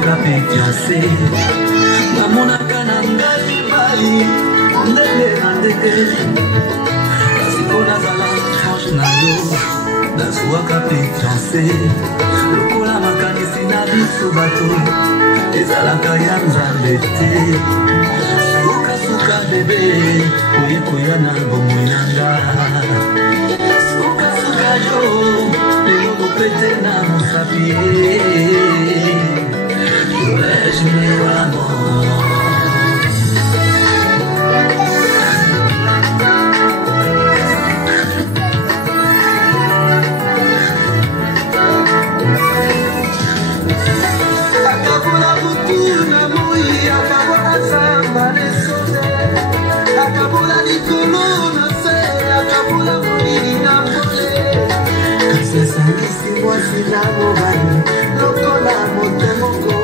nazwaka pe fiancé namonaka na ngai bali ndenge na ndenge kasi mpo nazala franche na yo nazwaka pe fiancé lokola makanisi na biso bato ezalaka ya nzambe te sukasuka bebe koyekoya na bomoi na nga sukasuka yo lelo mopete na mosapi je me l'amour Sangisi mwasi na mobali lokola motema